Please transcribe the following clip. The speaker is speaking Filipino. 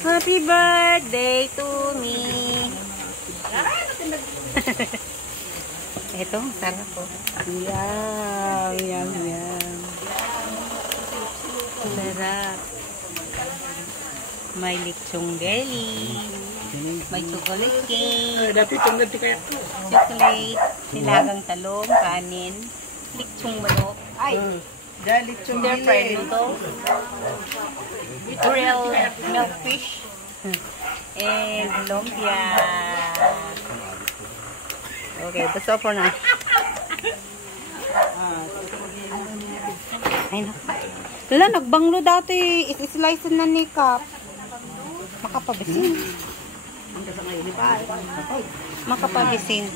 Happy birthday to me. Ito, sarap po. Yum, yum, yum. Sarap. May lechong belly. May chocolate cake. Chocolate. Nilagang talong, kanin. Lechong manok. Ay! Lechong belly. Grilled milkfish. And lumpia. Okay, that's all for now. Ay, wala, nagbanglo dati. Is-slice na ni Kap. Makapabisin. Makapabisin.